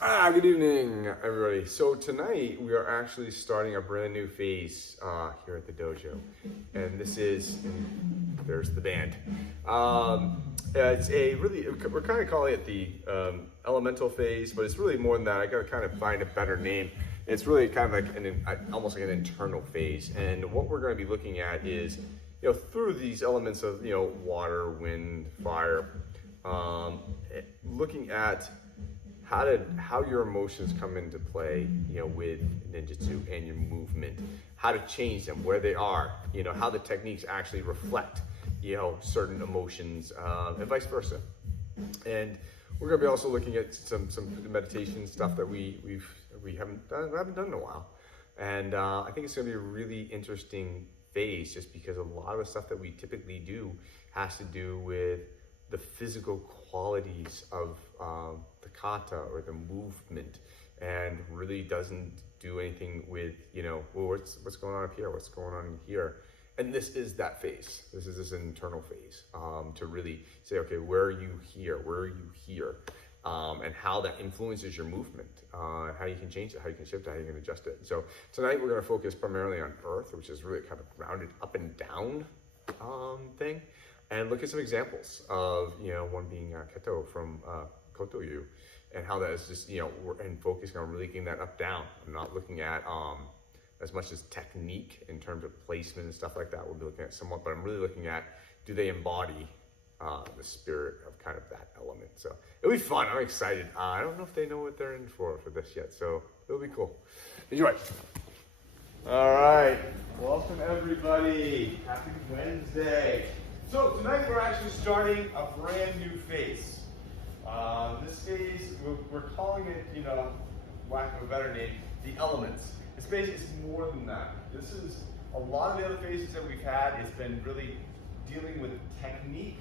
Good evening, everybody. So tonight we are actually starting a brand new phase here at the dojo, and this is, and there's the band. It's a really, we're kind of calling it the elemental phase, but it's really more than that. I got to kind of find a better name. It's really kind of like almost like an internal phase, and what we're going to be looking at is, through these elements of water, wind, fire, looking at how your emotions come into play, with ninjutsu and your movement, how to change them, where they are, how the techniques actually reflect, certain emotions, and vice versa. And we're going to be also looking at some meditation stuff that we haven't done in a while. And I think it's going to be a really interesting phase, just because a lot of the stuff that we typically do has to do with the physical qualities of the kata or the movement, and really doesn't do anything with, what's going on up here, what's going on here. And this is that phase. This is this internal phase, to really say, okay, where are you here? Where are you here? And how that influences your movement, how you can change it, how you can shift it, how you can adjust it. So tonight we're going to focus primarily on earth, which is really kind of rounded up and down thing. And look at some examples of, one being Keto from Koto Yu, and how that is just, and focusing on really getting that up down. I'm not looking at as much as technique in terms of placement and stuff like that. We'll be looking at somewhat, but I'm really looking at, do they embody the spirit of kind of that element? So it'll be fun. I'm excited. I don't know if they know what they're in for this yet, so it'll be cool. Enjoy. All right. Welcome, everybody. Happy Wednesday. So tonight we're actually starting a brand new phase. This phase, we're calling it, lack of a better name, the elements. This phase is more than that. This is a lot of the other phases that we've had. It's been really dealing with technique,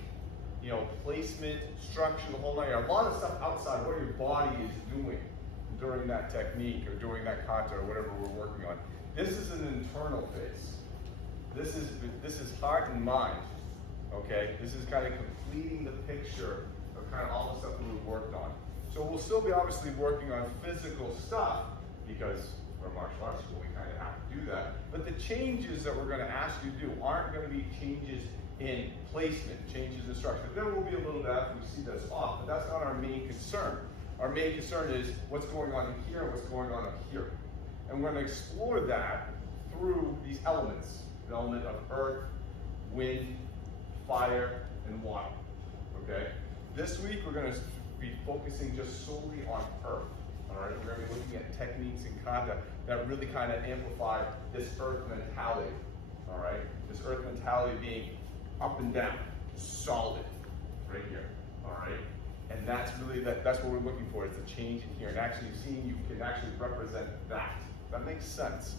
placement, structure, the whole nine. A lot of stuff outside what your body is doing during that technique or during that kata or whatever we're working on. This is an internal phase. This is heart and mind. Okay, this is kind of completing the picture of kind of all the stuff that we've worked on. So we'll still be obviously working on physical stuff, because we're martial arts school, we kind of have to do that. But the changes that we're going to ask you to do aren't going to be changes in placement, changes in structure. There will be a little bit after we see this off, but that's not our main concern. Our main concern is what's going on here and what's going on up here. And we're going to explore that through these elements, the element of earth, wind, fire, and water, okay? This week we're going to be focusing just solely on earth, all right? We're going to be looking at techniques in kata that really kind of amplify this earth mentality, all right? This earth mentality being up and down, solid, right here, all right? And that's really, that's what we're looking for, is the change in here, and actually seeing you can actually represent that. That makes sense.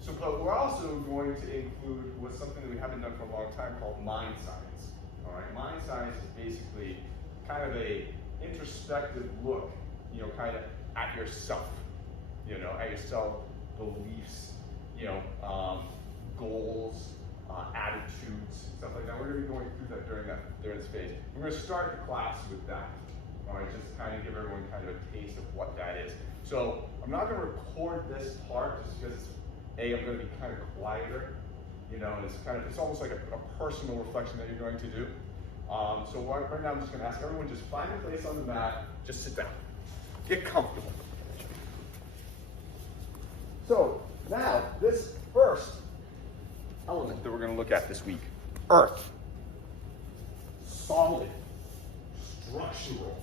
So, but we're also going to include what's something that we haven't done for a long time called mind science. All right, mind science is basically kind of a introspective look, kind of at yourself, at yourself, beliefs, goals, attitudes, stuff like that. We're going to be going through that during this phase. We're going to start the class with that. All right, just to kind of give everyone kind of a taste of what that is. So I'm not going to record this part just because I'm going to be kind of quieter, and it's almost like a personal reflection that you're going to do. So right now I'm just going to ask everyone, just find a place on the mat, just sit down, get comfortable. So now this first element that we're going to look at this week, earth, solid, structural.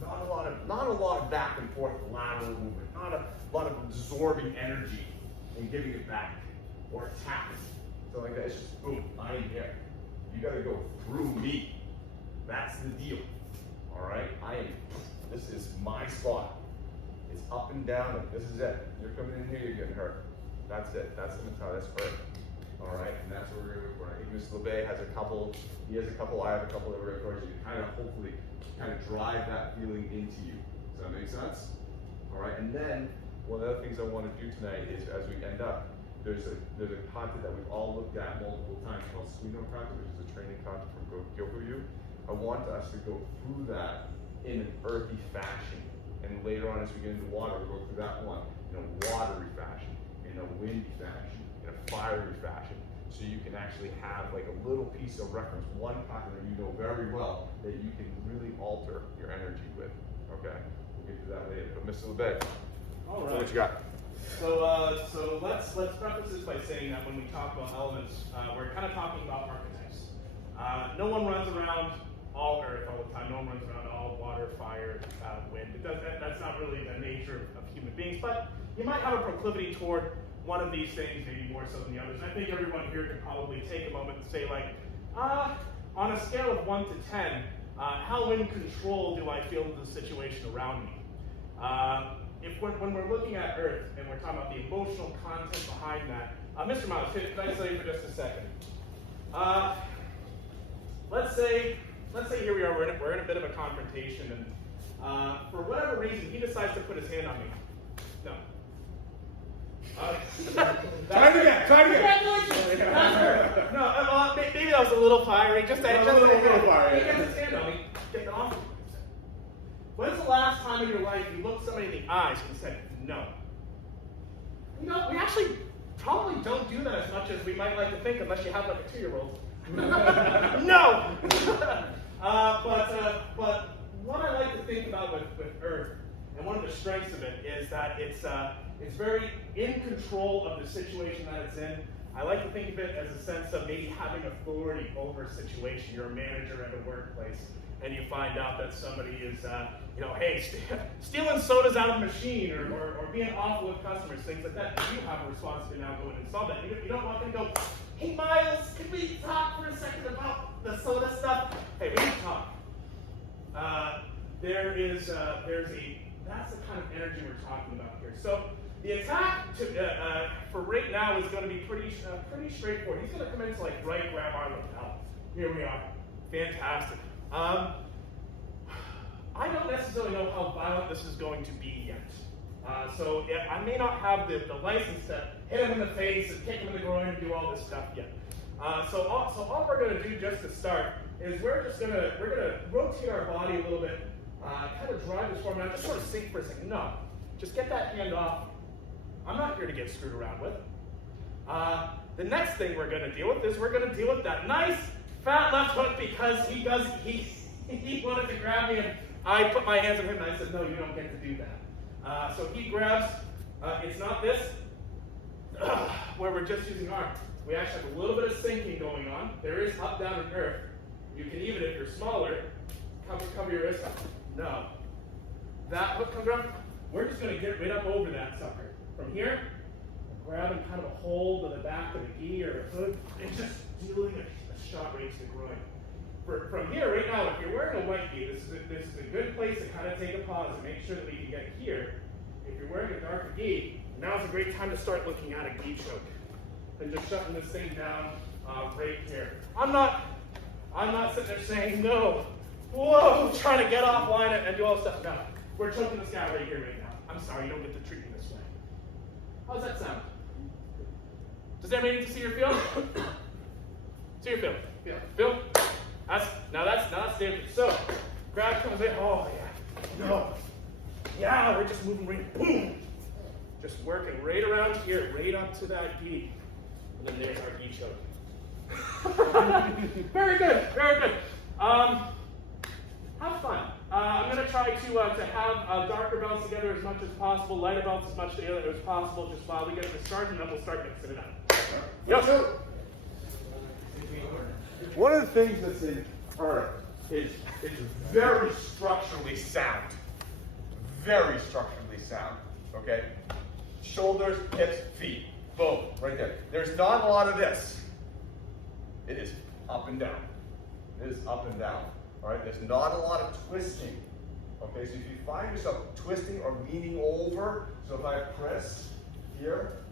Not a lot of back and forth lateral movement, not a lot of absorbing energy and giving it back, or attacking. So like that, it's just boom, I am here. You gotta go through me. That's the deal. All right, this is my spot. It's up and down, and this is it. You're coming in here, you're getting hurt. That's it, that's the mentality, that's earth. All right, and that's what we're gonna look for. I think Mr. LeBay has a couple, I have a couple that we're going to kind of hopefully kind of drive that feeling into you. Does that make sense? All right, and then one of the other things I want to do tonight is, as we end up, there's a kata that we've all looked at multiple times called Suino kata, which is a training kata from Gyokuryu. I want us to go through that in an earthy fashion. And later on, as we get into water, we'll go through that one in a watery fashion, in a windy fashion, in a fiery fashion. So you can actually have like a little piece of reference, one pattern that you know very well that you can really alter your energy with. Okay, we'll get to that later. But Mr. LeBay, all right. What you got? So let's preface this by saying that when we talk about elements, we're kind of talking about archetypes. No one runs around all earth all the time. No one runs around all water, fire, wind. That's not really the nature of human beings. But you might have a proclivity toward one of these things, maybe more so than the others. And I think everyone here could probably take a moment and say, like, on a scale of 1 to 10, how in control do I feel of the situation around me? When we're looking at Earth and we're talking about the emotional content behind that, Mr. Miles, could I say for just a second? Let's say here we are, we're in a bit of a confrontation, and for whatever reason, he decides to put his hand on me. No. Try it again. No, maybe that was a little fiery. Just a little fiery. He gets his hand on me. Get it off. When's the last time in your life you looked somebody in the eyes and said no? You know, we actually probably don't do that as much as we might like to think, unless you have like a 2-year-old. No. But what I like to think about with Earth, and one of the strengths of it, is that it's very in control of the situation that it's in. I like to think of it as a sense of maybe having authority over a situation. You're a manager at a workplace, and you find out that somebody is, hey, stealing sodas out of a machine, or being awful with customers, things like that. You have a responsibility to now go in and solve that. You don't want them to go, hey, Miles, can we talk for a second about the soda stuff? Hey, we need to talk. That's the kind of energy we're talking about here. So the attack for right now is going to be pretty straightforward. He's going to come in to like right grab our lapel. Here we are. Fantastic. I don't necessarily know how violent this is going to be yet. So I may not have the license to hit him in the face and kick him in the groin and do all this stuff yet. So all we're going to do just to start is we're going to rotate our body a little bit, kind of drive this form out, just sort of think for a second. No, just get that hand off. I'm not here to get screwed around with. The next thing we're going to deal with is we're going to deal with that nice fat left hook, because he wanted to grab me, and I put my hands on him and I said, no, you don't get to do that. So he grabs, it's not this, where we're just using arms. We actually have a little bit of sinking going on. There is up, down, and earth. You can even, if you're smaller, cover your wrist up. No. That hook comes around, we're just going to get right up over that sucker. From here, grabbing kind of a hold of the back of the gi or the hood, and just dealing a shot right to the groin. From here, right now, if you're wearing a white gi, this is a good place to kind of take a pause and make sure that we can get here. If you're wearing a darker gi, now's a great time to start looking at a gi choke and just shutting this thing down right here. I'm not sitting there saying no, whoa, trying to get offline and do all this stuff. No, we're choking this guy right here, right now. I'm sorry, you don't get to treat me this way. How's that sound? Does anybody need to see your feel? See your feel. Yeah. Feel? That's different. So, grab comes in. Oh yeah. No. Yeah, we're just moving right. Boom. Just working right around here, right up to that gi. And then there's our gi choke. Very good. Very good. Have fun. I'm going to try to have darker belts together as much as possible, lighter belts as much together as possible, just while we get this started, and then we'll start mixing it up. Yes. One of the things that's in Earth is very structurally sound. Very structurally sound. Okay? Shoulders, hips, feet. Boom. Right there. There's not a lot of this. It is up and down. It is up and down. All right? There's not a lot of twisting. Okay? So if you find yourself twisting or leaning over, so if I press here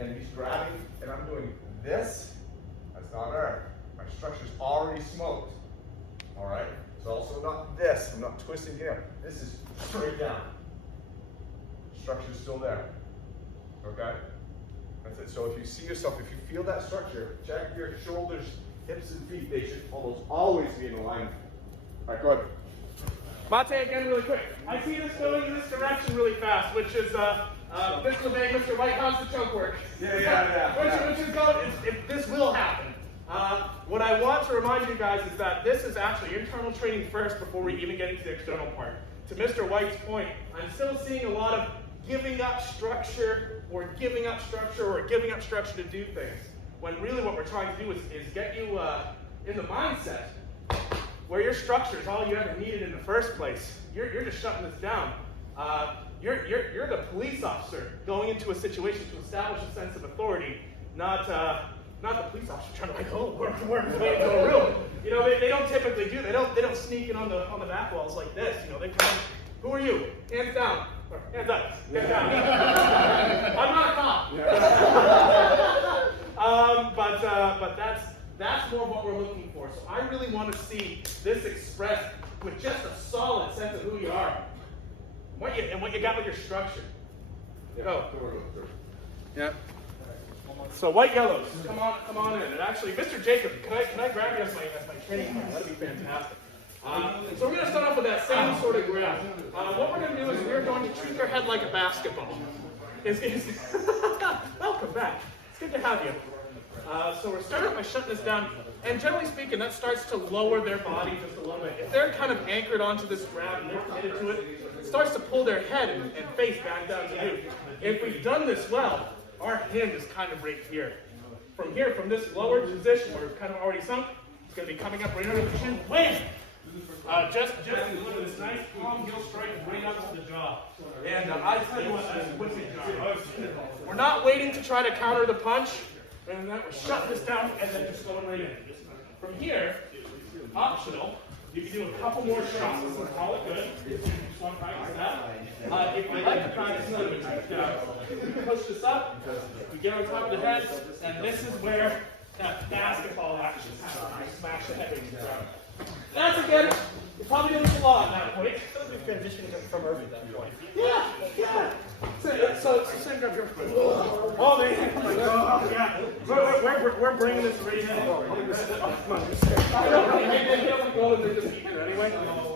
and he's grabbing and I'm doing this, that's not Earth. My structure's already smoked. All right? It's also not this. I'm not twisting here. This is straight down. Structure's still there. Okay? That's it. So if you see yourself, if you feel that structure, check your shoulders, hips, and feet. They should almost always be in alignment. All right, go ahead. Mate again really quick. I see this going in this direction really fast, which is Mr. LeBay, Mr. White, how's the choke work? Which is going, this will happen. What I want to remind you guys is that this is actually internal training first before we even get into the external part. To Mr. White's point, I'm still seeing a lot of giving up structure or giving up structure to do things. When really what we're trying to do is get you in the mindset where your structure is all you ever needed in the first place. You're just shutting this down. You're the police officer going into a situation to establish a sense of authority, not the police officer trying to like, oh, we're playing the room. You know, they don't typically do. They don't sneak in on the back walls like this. You know, they come. Who are you? Hands down. Or hands up. Hands down. I'm not a cop. But that's more what we're looking for. So I really want to see this expressed with just a solid sense of who you are, what you got with your structure. Go. Yeah. So white yellows, come on in. And actually, Mr. Jacob, can I grab you as my training partner? That'd be fantastic. So we're going to start off with that same sort of grab. What we're going to do is we're going to treat your head like a basketball. Welcome back. It's good to have you. So we're starting off by shutting this down. And generally speaking, that starts to lower their body just a little bit. If they're kind of anchored onto this grab and they're committed to it, it starts to pull their head and face back down to you. If we've done this well, our hand is kind of right here. From here, from this lower position where we're kind of already sunk, it's going to be coming up right under the chin. Wham! Just with this nice palm heel strike right up to the jaw. And I tell you what, that's a wicked job. We're not waiting to try to counter the punch. And then we're shutting this down and then just going right in. From here, optional, you can do a couple more shots and call it good. Just want to practice that. If you like to practice another one, push this up, you get on top of the head, and this is where that basketball action happens. You smash the head into the ground. That's again, you're probably doing a lot at that point. We're transitioning from Irving at that point. Yeah. So same grab here. Oh, man. Oh, yeah. We're bringing this right in. Come on. I don't go and just keep it anyway.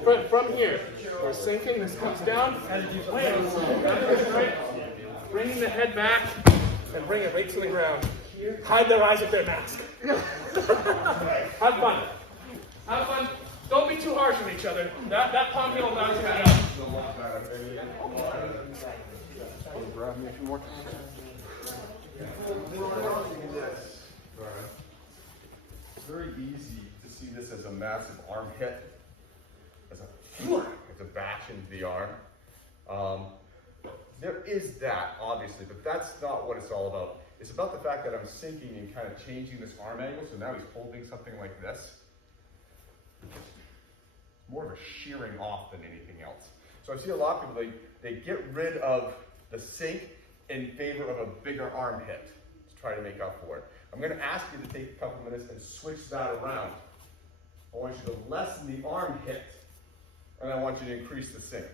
But from here, we're sinking. This comes down. Right. Bringing the head back and bring it right to the ground. Hide their eyes with their mask. Have fun. Have fun. Don't be too harsh on each other. That palm heel bounce you out. Grab me a few more. It's very easy to see this as a massive arm hit, as a bash into the arm. There is that, obviously, but that's not what it's all about. It's about the fact that I'm sinking and kind of changing this arm angle, so now he's holding something like this. More of a shearing off than anything else. So I see a lot of people, they get rid of the sink in favor of a bigger arm hit to try to make up for it. I'm going to ask you to take a couple minutes and switch that around. I want you to lessen the arm hit, and I want you to increase the sink.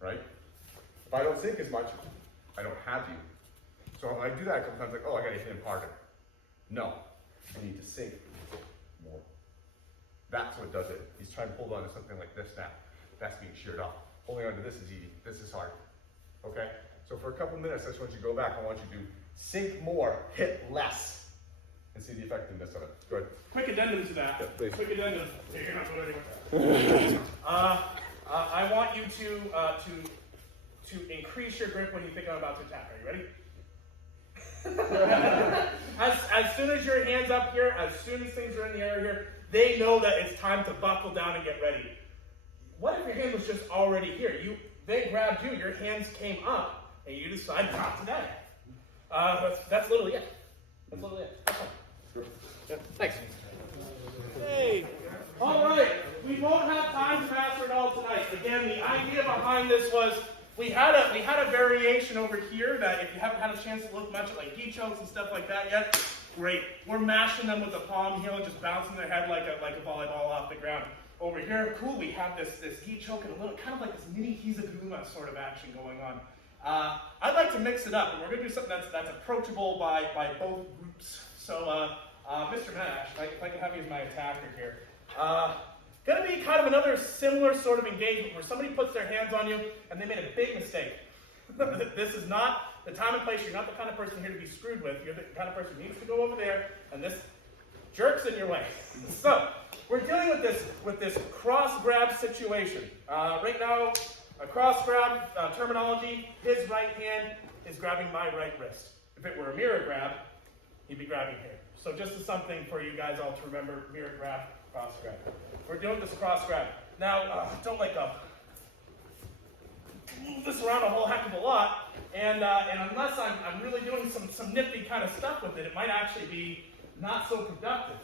Right? If I don't sink as much, I don't have you. So if I do that a couple times, like, oh, I got to hit him harder. No, I need to sink more. That's what does it. He's trying to hold on to something like this now. That's being sheared off. Holding on to this is easy. This is hard. Okay? So for a couple minutes, I just want you to go back. I want you to sink more, hit less, and see the effectiveness of it. Go ahead. Quick addendum to that. Yeah, please. Quick addendum. You're not going anywhere. I want you to increase your grip when you think I'm about to attack. Are you ready? as soon as your hand's up here, as soon as things are in the air here, they know that it's time to buckle down and get ready. What if your hand was just already here? They grabbed you, your hands came up, and you decided not to die. That's literally it. That's literally it. That's fine. Yeah, thanks. Hey. All right. We won't have time to master it all tonight. Again, the idea behind this was we had a variation over here that if you haven't had a chance to look much at like gi chokes and stuff like that yet, great. We're mashing them with the palm heel and just bouncing their head like a volleyball off the ground. Over here, cool, we have this gi choke and a little kind of like this mini hizaguma sort of action going on. I'd like to mix it up, and we're going to do something that's approachable by both groups. So, Mr. Nash, if I can have you as my attacker here. Gonna be kind of another similar sort of engagement where somebody puts their hands on you and they made a big mistake. This is not the time and place. You're not the kind of person here to be screwed with. You're the kind of person who needs to go over there, and this jerk's in your way. So we're dealing with this cross grab situation. Right now, a cross grab terminology. His right hand is grabbing my right wrist. If it were a mirror grab, he'd be grabbing here. So just as something for you guys all to remember: mirror grab, cross grab. We're doing this cross grab. Now, don't let go. Move this around a whole heck of a lot, and unless I'm really doing some nifty kind of stuff with it, it might actually be not so productive.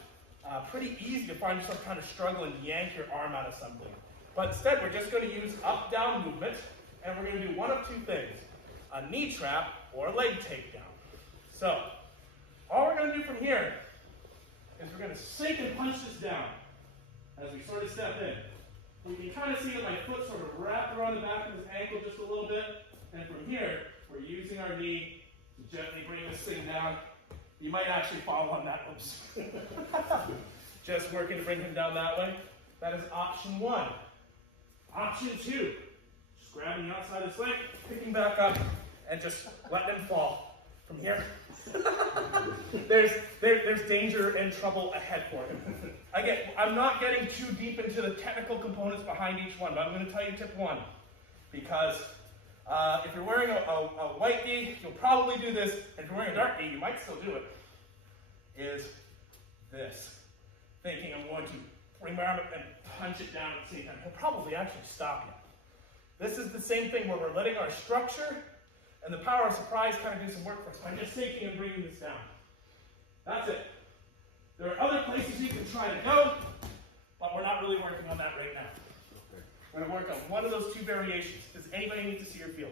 Pretty easy to find yourself kind of struggling to yank your arm out of something. But instead, we're just going to use up-down movement, and we're going to do one of two things: a knee trap or a leg takedown. So, all we're going to do from here is we're going to sink and punch this down as we sort of step in. You can kind of see that my foot sort of wrapped around the back of his ankle just a little bit, and from here, we're using our knee to gently bring this thing down. You might actually fall on that. Oops. Just working to bring him down that way. That is option one. Option two, just grabbing the outside of his leg, picking back up, and just letting him fall. From here, there's danger and trouble ahead for him. I'm not getting too deep into the technical components behind each one, but I'm going to tell you tip one. Because if you're wearing a white gi, you'll probably do this. And if you're wearing a dark gi, you might still do it. Is this. Thinking I'm going to bring my arm up and punch it down at the same time. He'll probably actually stop you. This is the same thing where we're letting our structure and the power of surprise kind of do some work for us by just taking and bringing this down. That's it. There are other places you can try to go, but we're not really working on that right now. We're going to work on one of those two variations. Does anybody need to see or feel?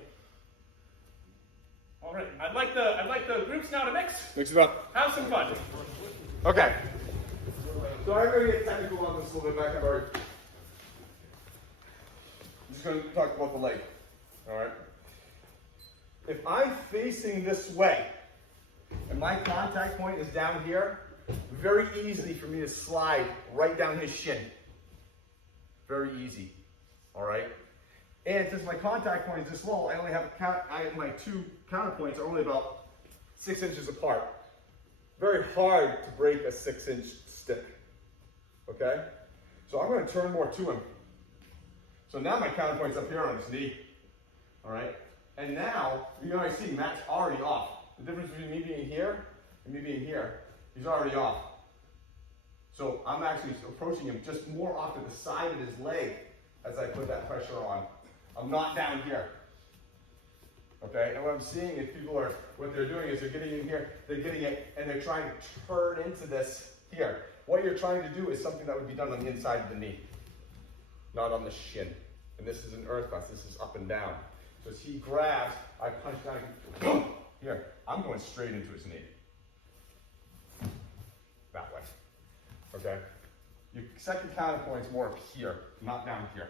All right. I'd like the groups now to mix. Mix it up. Have some fun. Okay. So I'm going to get technical on this a little bit back. I'm just going to talk about the leg. All right. If I'm facing this way, and my contact point is down here, very easy for me to slide right down his shin. Very easy. All right. And since my contact point is this low, I only have my two counterpoints are only about 6 inches apart. Very hard to break a 6-inch stick. Okay? So I'm going to turn more to him. So now my counterpoint's up here on his knee. All right? And now, you guys see Matt's already off. The difference between me being here and me being here, he's already off. So I'm actually approaching him just more off to the side of his leg as I put that pressure on. I'm not down here. Okay? And what I'm seeing is what they're doing is they're getting in here, they're getting it, and they're trying to turn into this here. What you're trying to do is something that would be done on the inside of the knee, not on the shin. And this is an earth thrust, this is up and down. So as he grabs, I punch down, boom! Here, I'm going straight into his knee. That way. Okay? Your second counterpoint is more up here, not down here.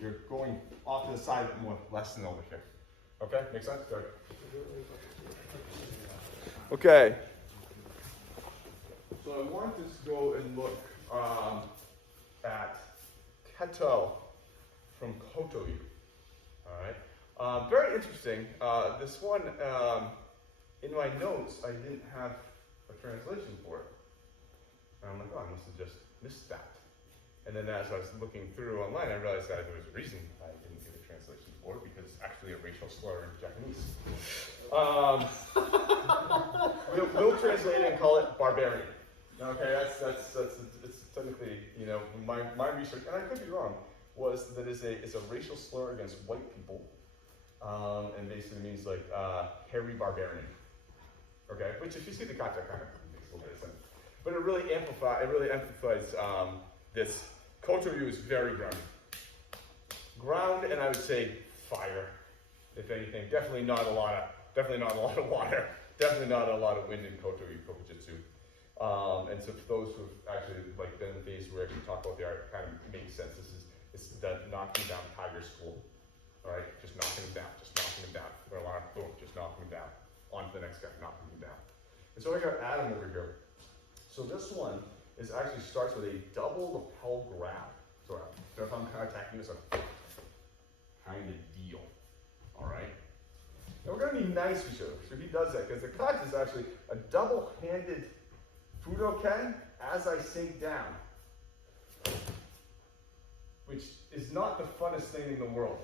You're going off to the side more, less than over here. Okay? Make sense? Good. Okay. So I want to go and look at Keto from Counterpoint. All right. Very interesting. This one, in my notes, I didn't have a translation for it. And I'm like, oh, I must have just missed that. And then as I was looking through online, I realized that there was a reason I didn't get a translation for it, because it's actually a racial slur in Japanese. We'll translate it and call it barbarian. Okay, that's it's technically, you know, my research, and I could be wrong, was that it's a racial slur against white people, and basically means like hairy barbarian. Okay, which if you see the context, kind of makes a little bit of sense. But it really emphasizes this. Culture view is very ground, and I would say fire, if anything. Definitely not a lot of water. Definitely not a lot of wind in Koto Jitsu. And so for those who've actually like been in the phase where we actually talk about the art, it kind of makes sense. It's the knocking down tiger school. All right, just knocking him down, Their alarm, boom, just knocking him down. On to the next guy, knocking him down. And so I got Adam over here. So this one actually starts with a double lapel grab. So if I'm kind of attacking this, kind of deal. All right. Now we're going to be nice to each other. So he does that because the cut is actually a double-handed Fudoken as I sink down, which is not the funnest thing in the world.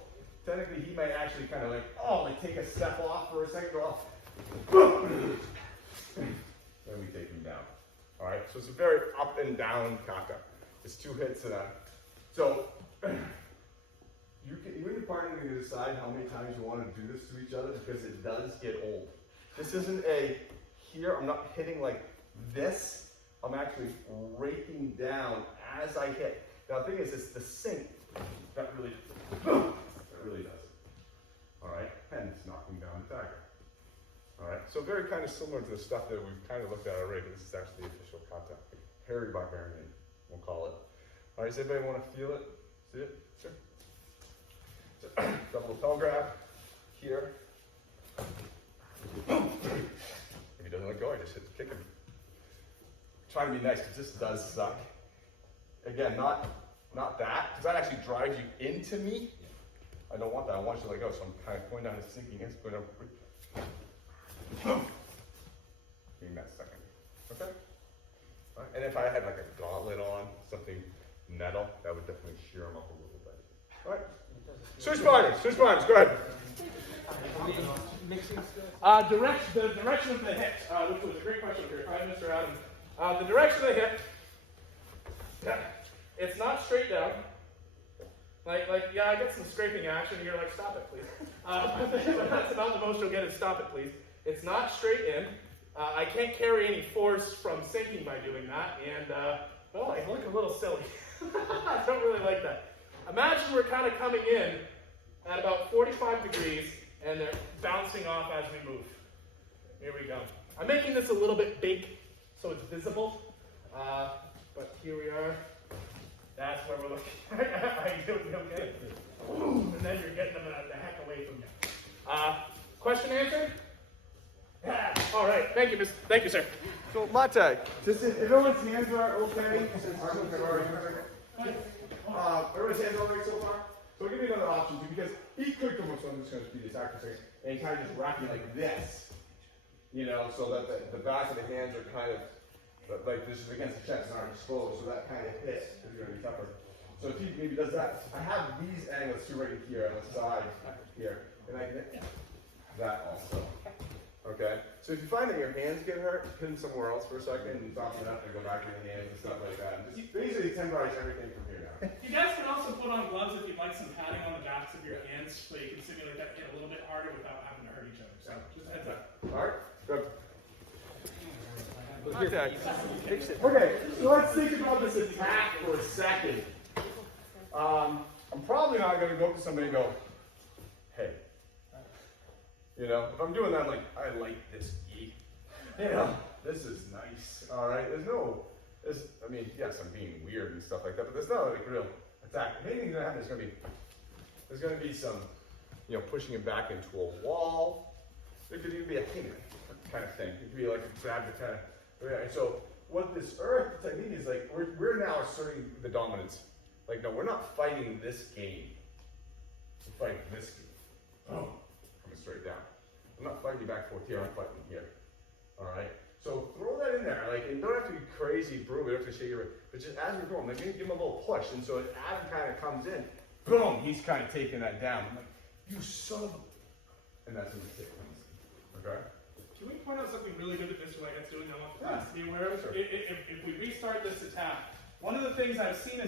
Technically, he might actually kind of like take a step off for a second, go off. Then we take him down. All right. So it's a very up and down kata. It's 2 hits and a. So. You and your partner can decide how many times you want to do this to each other because it does get old. This isn't here, I'm not hitting like this. I'm actually raking down as I hit. Now the thing is, it's the sink that really does it. All right, and it's knocking down the dagger. All right, so very kind of similar to the stuff that we've kind of looked at already, but this is actually the official kata. Hairy barbarian, we'll call it. All right, does anybody want to feel it? See it? Sure. Double lapel grab here. If he doesn't let go, I just hit the kick him. Trying to be nice because this does suck. Again, not that, because that actually drives you into me. I don't want that. I want you to let go. So I'm kind of going down and sinking in, going down. Give me that second. Okay? All right. And if I had like a gauntlet on, something metal, that would definitely shear him up a little bit. All right. Switch partners, go ahead. The direction of the hip, which was a great question here. Hi, Mr. Adams. The direction of the hip, it's not straight down. Yeah, I get some scraping action, and you're like, stop it, please. But that's about the most you'll get is stop it, please. It's not straight in. I can't carry any force from sinking by doing that, and, well, I look a little silly. I don't really like that. Imagine we're kind of coming in at about 45 degrees and they're bouncing off as we move. Here we go. I'm making this a little bit big so it's visible, but here we are. That's where we're looking. Are you doing okay? And then you're getting them the heck away from you. Question answered? Yeah. All right. Thank you, Thank you, sir. So, Mate, Just if everyone's hands are okay, everyone's hands all right so far? So I'll give you another option too, because he could come up with something that's going to be the attack and kind of just wrap you like this, so that the back of the hands are kind of like this is against the chest and aren't exposed, so that kind of hits is going to be tougher. So if he maybe does that, I have these angles too right here on the side here, and I can hit that also. Okay, so if you find that your hands get hurt, put them somewhere else for a second and soften up and go back to your hands and stuff like that. And just basically tenderize everything from here now. You guys can also put on gloves if you'd like some padding on the backs of your hands so you can simulate that hit a little bit harder without having to hurt each other. So just a heads up. All right, good. Okay, so let's think about this attack for a second. I'm probably not going to go up to somebody and go, hey. If I'm doing that, like, I like this gi. This is nice. All right, yes, I'm being weird and stuff like that, but there's not like real attack. If anything's gonna happen, there's gonna be some, pushing him back into a wall. There could even be a hangman kind of thing. It could be like a grab to kind of. And so what this earth technique is like, we're now asserting the dominance. Like, no, we're not fighting this game. We're fighting this game. Oh, coming straight down. I'm not fighting you back forth here, I'm fighting here. All right? So throw that in there. Like, and don't have to be crazy brutal, you don't have to shake your, but just as we're going, like, give him a little push. And so as Adam kind of comes in, boom, he's kind of taking that down. I'm like, you son of a... And that's when the kick comes in. Okay? Can we point out something really good that Mr. Light's doing? I want the class to be aware of. If we restart this attack, one of the things I've seen,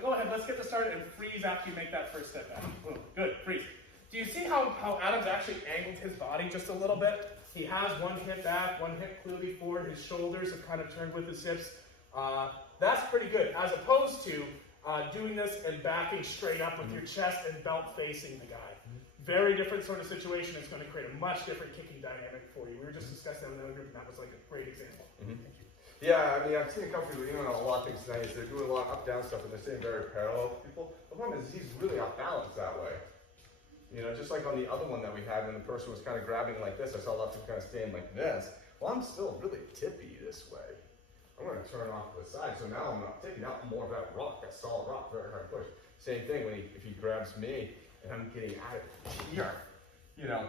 go ahead, let's get this started and freeze after you make that first step back. Boom. Good, freeze. Do you see how Adam's actually angled his body just a little bit? He has one hip back, one hip clearly forward. His shoulders have kind of turned with his hips. That's pretty good, as opposed to doing this and backing straight up with your chest and belt facing the guy. Very different sort of situation. It's going to create a much different kicking dynamic for you. We were just discussing that with another group, and that was like a great example. Thank you. Yeah, I mean, I've seen a couple people, a lot of things tonight is they're doing a lot of up-down stuff, and they're staying very parallel to people. The problem is he's really off-balance that way. Just like on the other one that we had, when the person was kind of grabbing like this, I saw lots of people kind of staying like this. Well, I'm still really tippy this way. I'm going to turn off to the side. So now I'm not taking out more of that rock, that solid rock, very hard push. Same thing when if he grabs me and I'm getting out of here, you know,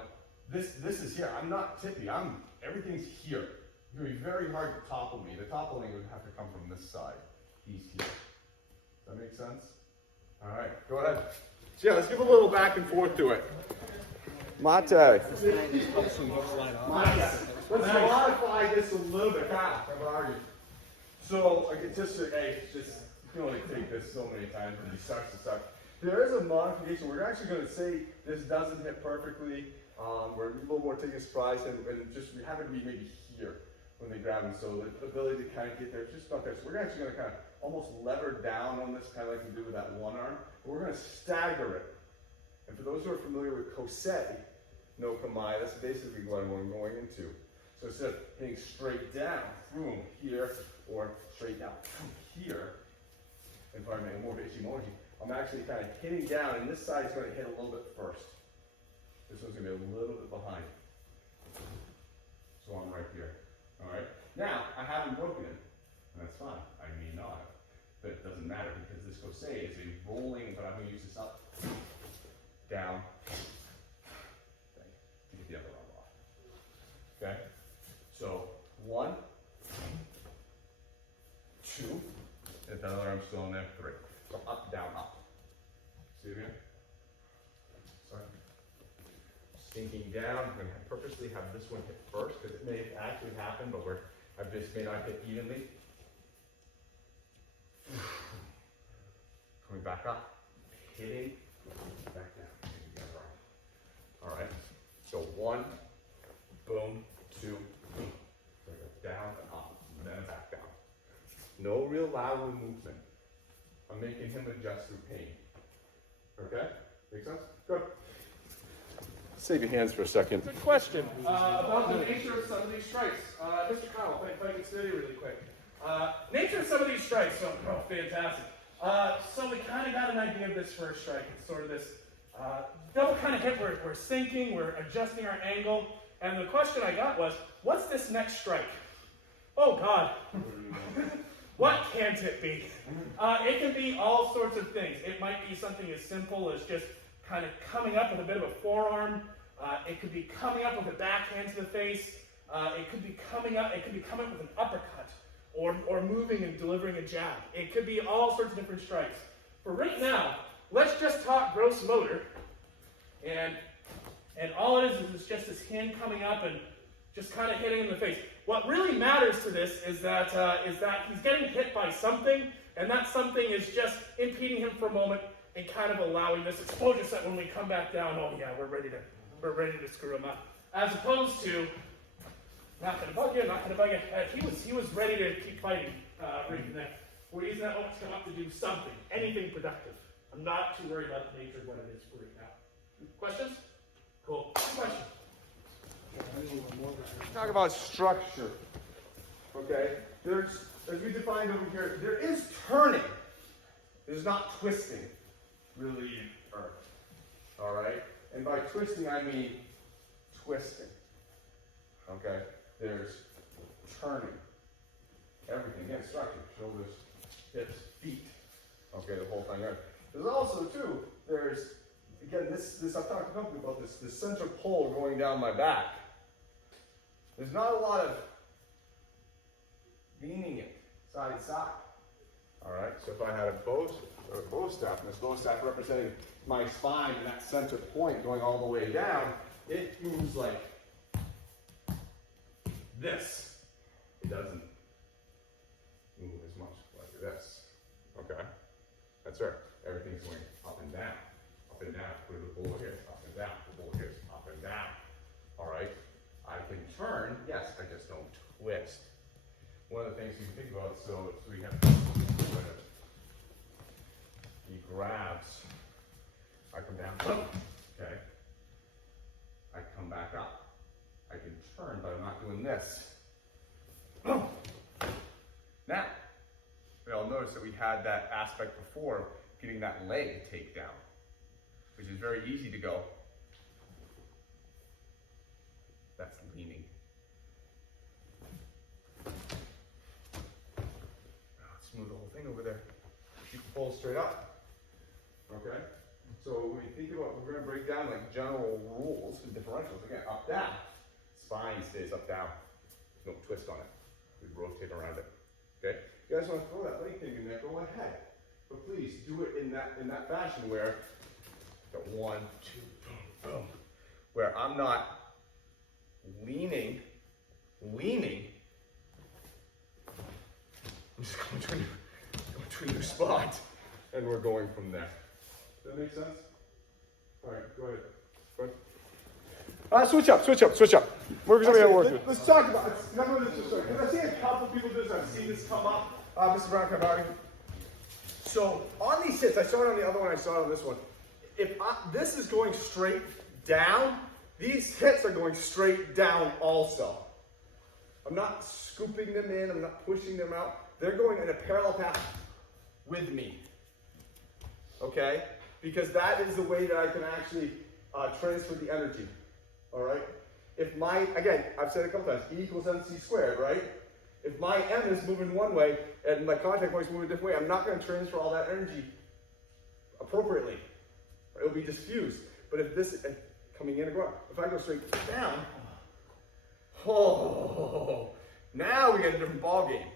this is here. I'm not tippy. Everything's here. It's gonna be very hard to topple me. The toppling would have to come from this side. He's here. Does that make sense? All right, go ahead. So yeah, let's give a little back and forth to it. Mate. Let's modify this a little bit. So, just you can only take this so many times when you starts to suck. There is a modification. We're actually going to say this doesn't hit perfectly. We're a little more taking a surprise and just we have it be maybe here when they grab them. So the ability to kind of get there, just not there. So we're actually going to kind of almost lever down on this, kind of like we do with that one arm. But we're going to stagger it. And for those who are familiar with Kosei no Kamae, that's basically what I'm going into. So instead of hitting straight down through here or straight down through here, and if I make more Ishimoji, I'm actually kind of hitting down, and this side is going to hit a little bit first. This one's going to be a little bit behind. So I'm right here. All right. Now I haven't broken it, and that's fine. I may not, but it doesn't matter because this Kosei is a rolling. But I'm going to use this up, down, to get the other arm off. Okay. So 1, 2, if the other arm's still in there, 3. So up, down, up. See it again? Sorry. Sinking down. I'm going to purposely have this one hit first because it may actually happen, but I've just may not hit evenly. Coming back up, hitting, back down. All right. So 1, boom, 2, boom. Down and up, and then back down. No real lateral movement. I'm making him adjust through pain. Okay? Make sense? Good. Save your hands for a second. Good question. About the nature of some of these strikes. Mr. Connell, if I can study really quick. Nature of some of these strikes, fantastic. So we kind of got an idea of this first strike. It's sort of this double kind of hit where we're sinking, we're adjusting our angle. And the question I got was, what's this next strike? Oh God. What can't it be? It can be all sorts of things. It might be something as simple as just kind of coming up with a bit of a forearm. It could be coming up with a backhand to the face. It could be coming up with an uppercut or moving and delivering a jab. It could be all sorts of different strikes. For right now, let's just talk gross motor. And all it is just this hand coming up and just kind of hitting him in the face. What really matters to this is that he's getting hit by something, and that something is just impeding him for a moment and kind of allowing this exposure set when we come back down. Oh yeah, we're ready to screw him up. As opposed to not going to bug you, not going to bug you. He was ready to keep fighting right there. We're using that moment to come up to do something, anything productive. I'm not too worried about the nature of what it is for right now. Questions? Cool. Question. Talk about structure. Okay? As we defined over here, there is turning. There's not twisting. Really, all right? And by twisting, I mean twisting. Okay? There's turning. Everything. Again, structure. Shoulders, hips, feet. Okay, the whole thing. Right? There's also, too, again, this I've talked to company about this center pole going down my back. There's not a lot of leaning it side to side. All right, so if I had a bow staff, and this bow staff representing my spine and that center point going all the way down, it moves like this. It doesn't move as much like this. Okay? That's right. Everything's going up and down. Up and down. Put the ball here, up and down. The ball here, up and down. All right? I can turn, yes, I just don't twist. One of the things you can think about, so we have, he grabs, I come down, okay? I come back up. I can turn, but I'm not doing this. Now, we all notice that we had that aspect before, getting that leg takedown, which is very easy to go. That's leaning. pull straight up. Okay? So when you think about, we're going to break down like general rules and differentials. Again, up, down. Spine stays up, down. No twist on it. We rotate around it. Okay? You guys want to throw that leg thing in there, go ahead. But please do it in that fashion where the 1, 2, boom, boom. Where I'm not leaning. I'm just going to a new spot. And we're going from there. Does that make sense? All right, go ahead. Switch up. We're going to work with. Let's talk about it. Remember this story. Because I've seen a couple people do this. I've seen this come up. Mr. Brown, come out. So on these hits, I saw it on the other one. I saw it on this one. If this is going straight down, these hits are going straight down also. I'm not scooping them in. I'm not pushing them out. They're going in a parallel path with me. Okay? Because that is the way that I can actually transfer the energy. All right? If again, I've said it a couple times, E equals MC squared, right? If my M is moving one way and my contact point is moving a different way, I'm not going to transfer all that energy appropriately. It'll be diffused. But if this is coming in and going, if I go straight down, now we get a different ball game.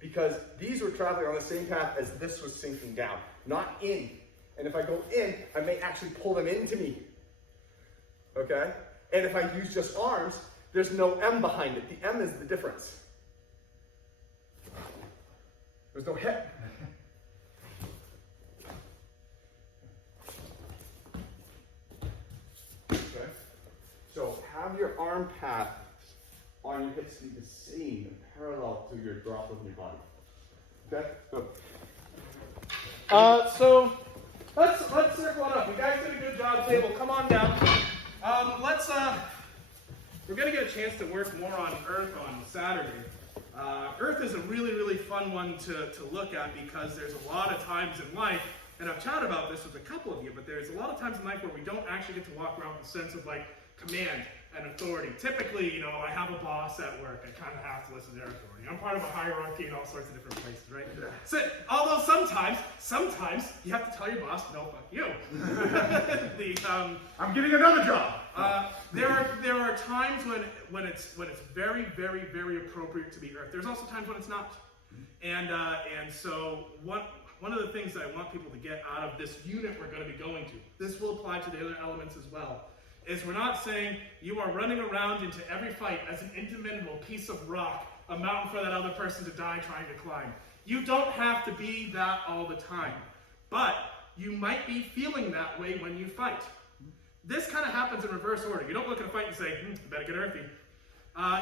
Because these were traveling on the same path as this was sinking down, not in. And if I go in, I may actually pull them into me. Okay? And if I use just arms, there's no M behind it. The M is the difference. There's no hip. Okay? So have your arm path on your hips be the same, and parallel to your drop of your body. Okay? Go. So let's circle it up. You guys did a good job, table. Come on down. We're gonna get a chance to work more on Earth on Saturday. Earth is a really, really fun one to look at because there's a lot of times in life, and I've chatted about this with a couple of you, but there's a lot of times in life where we don't actually get to walk around with a sense of like command and authority. Typically, I have a boss at work. I kind of have to listen to their authority. I'm part of a hierarchy in all sorts of different places, right? So, although sometimes you have to tell your boss, no, fuck you. I'm getting another job. There are times when it's very, very, very appropriate to be Earth. There's also times when it's not. And so one of the things that I want people to get out of this unit we're going to be going to, this will apply to the other elements as well, is we're not saying you are running around into every fight as an indomitable piece of rock, a mountain for that other person to die trying to climb. You don't have to be that all the time, but you might be feeling that way when you fight. This kind of happens in reverse order. You don't look at a fight and say, better get earthy.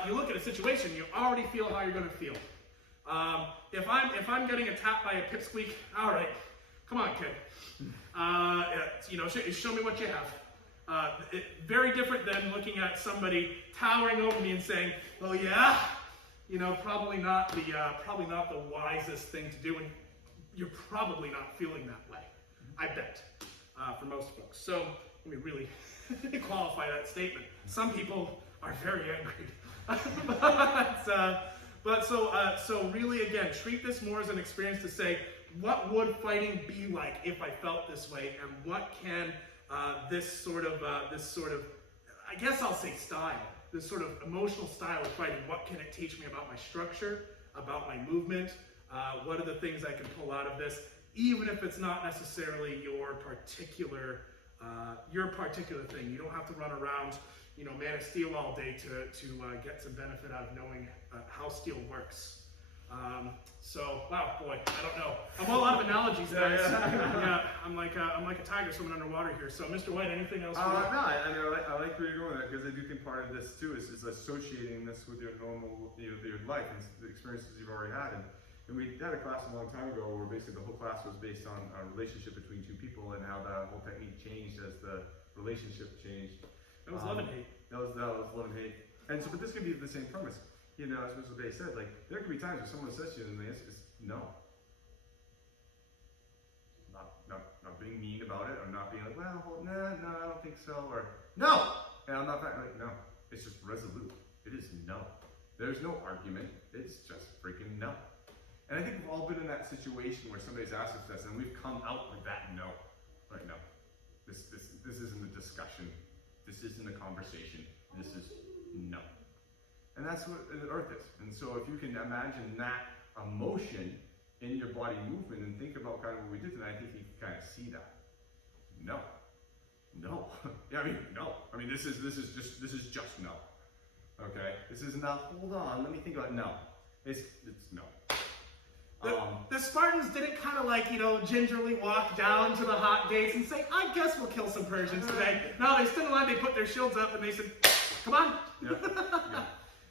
You look at a situation, you already feel how you're going to feel. If I'm getting attacked by a pipsqueak, all right, come on, kid. Show me what you have. Very different than looking at somebody towering over me and saying, "Oh yeah," probably not the wisest thing to do, and you're probably not feeling that way. I bet for most folks. So let me really qualify that statement. Some people are very angry, so really again, treat this more as an experience to say, what would fighting be like if I felt this way, and what can this sort of, I guess I'll say style, this sort of emotional style of fighting, what can it teach me about my structure, about my movement, what are the things I can pull out of this, even if it's not necessarily your particular thing. You don't have to run around, Man of Steel all day to get some benefit out of knowing how steel works. Wow, boy, I don't know. I'm a lot of analogies, guys. Yeah, I'm like a tiger swimming underwater here. So, Mr. White, anything else? I like where you're going with that, because I do think part of this too is associating this with your normal, your life and the experiences you've already had. And we had a class a long time ago where basically the whole class was based on a relationship between two people and how that whole technique changed as the relationship changed. That was love and hate. That was love and hate. And so, but this could be the same premise. As Mr. Bay said, like, there could be times where someone says to you and the answer is no. Not being mean about it, or not being like, well, no, I don't think so, or no! And I'm not like, no. It's just resolute. It is no. There's no argument. It's just freaking no. And I think we've all been in that situation where somebody's asked us this and we've come out with that no. Like, no, this isn't a discussion. This isn't a conversation. This is no. And that's what the earth is. And so if you can imagine that emotion in your body movement and think about kind of what we did tonight, I think you can kind of see that. No. No. Yeah, I mean, no. I mean, this is just no. Okay? This is not, hold on, let me think about no. It's no. The Spartans didn't kind of like, gingerly walk down to the hot gates and say, I guess we'll kill some Persians today. No, they stood in line, they put their shields up, and they said, come on. Yeah. Yeah.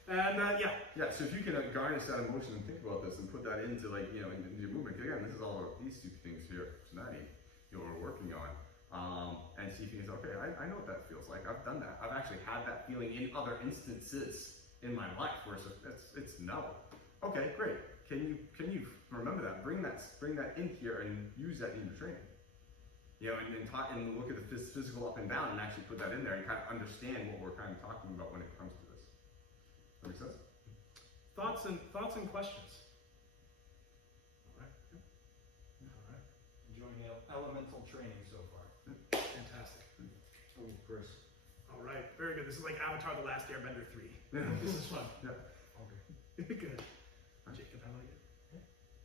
And Yeah, so if you can garnish that emotion and think about this and put that into into your movement, again, this is all about these two things here tonight, we're working on. And see if you can say, okay, I know what that feels like. I've done that. I've actually had that feeling in other instances in my life where it's no. Okay, great. Can you remember that? Bring that in here and use that in your training. And look at the physical up and down and actually put that in there and kind of understand what we're kind of talking about when it comes to this. That make sense? thoughts and questions. All right. Enjoying elemental training so far. Fantastic. Chris. All right, very good. This is like Avatar: The Last Airbender 3. Yeah. This is fun. Yeah. Okay. Good. Jacob, how about you?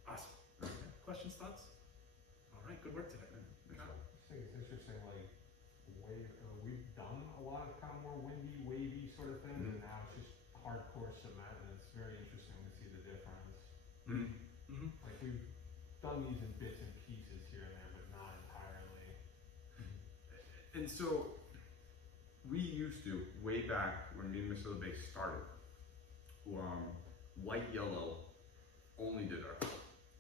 Awesome. Questions, thoughts? All right, good work today. I just think it's interesting, like, we've done a lot of kind of more windy, wavy sort of things, and now it's just hardcore cement, and it's very interesting to see the difference. Mm-hmm. Like, we've done these in bits and pieces here and there, but not entirely. And so, we used to, way back when me and Mr. LeBay started, white, yellow only did earth.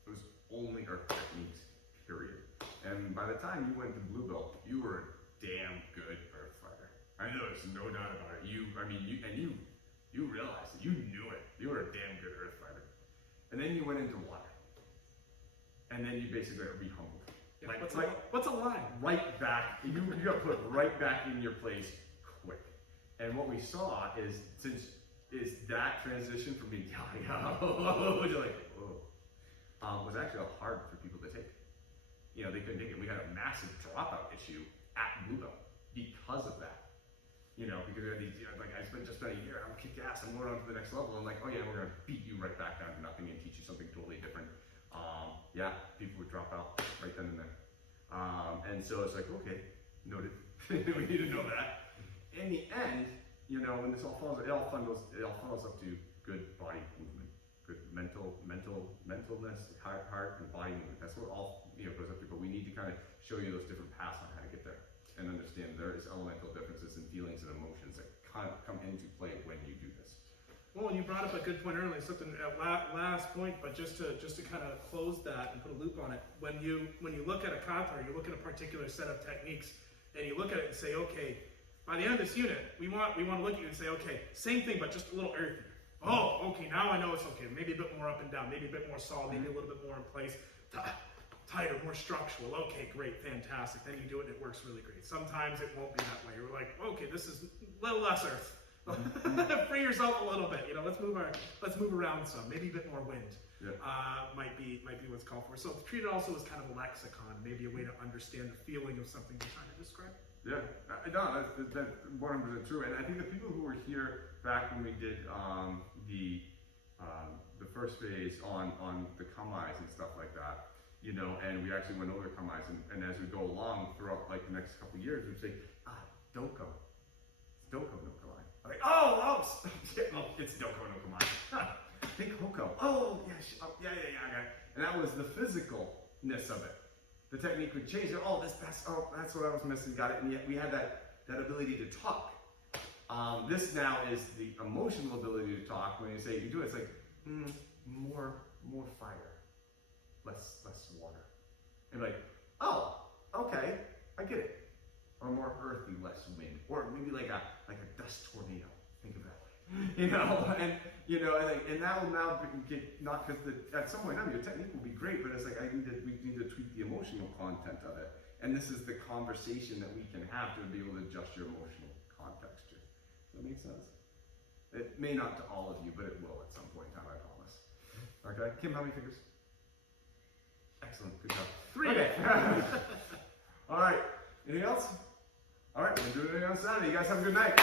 It was only earth techniques, period. And by the time you went to blue belt, you were a damn good earth fighter. I know there's no doubt about it. You realized it. You knew it. You were a damn good earth fighter. And then you went into water. And then you basically got re-humbled. Yeah, what's a line? Right back. You got put right back in your place quick. And what we saw is that transition from being to like, whoa, was actually hard for people to take. They couldn't take it. We had a massive dropout issue at blue belt because of that. Because we had these, I just spent a year, I'm kick ass, I'm going on to the next level, and like, oh yeah, we're gonna beat you right back down to nothing and teach you something totally different. People would drop out right then and there. And so it's like, okay, noted. We need to know that. In the end, when this all funnels up to good body movement, good mentalness, heart, and body movement. That's what all goes up to. But we need to kind of show you those different paths on how to get there and understand there is elemental differences in feelings and emotions that come into play when you do this. Well, and you brought up a good point earlier, something at last point, but just to kind of close that and put a loop on it. When you look at a kata, you look at a particular set of techniques, and you look at it and say, okay, by the end of this unit, we want to look at you and say, okay, same thing, but just a little earthier. Oh, okay, now I know it's okay. Maybe a bit more up and down, maybe a bit more solid, maybe a little bit more in place. Tighter, more structural. Okay, great, fantastic. Then you do it and it works really great. Sometimes it won't be that way. You're like, okay, this is a little less earth. Free yourself a little bit. Let's move around some. Maybe a bit more wind. Yeah. Might be what's called for. So treat it also as kind of a lexicon, maybe a way to understand the feeling of something you're trying to describe. Yeah, no, that's 100% true. And I think the people who were here back when we did the first phase on the kamais and stuff like that, and we actually went over the kamais, and as we go along throughout like the next couple of years, we'd say, doko no kamai. I'm like, it's doko no kamai. Think hoko. Oh, yeah, okay. And that was the physicalness of it. The technique would change. That's what I was missing. Got it. And yet we had that ability to talk. This now is the emotional ability to talk. When you say you do it, it's like more fire, less water. And like, oh, okay, I get it. Or more earthy, less wind. Or maybe like a dust tornado. Think of that way. And that will now get not because at some point now your technique will be great, but it's like we need to tweak the emotional content of it. And this is the conversation that we can have to be able to adjust your emotional context. Does that make sense? It may not to all of you, but it will at some point in time, I promise. Okay, Kim, how many fingers? Excellent, good job. 3 Okay. All right, anything else? All right, we'll do it again on Saturday. You guys have a good night.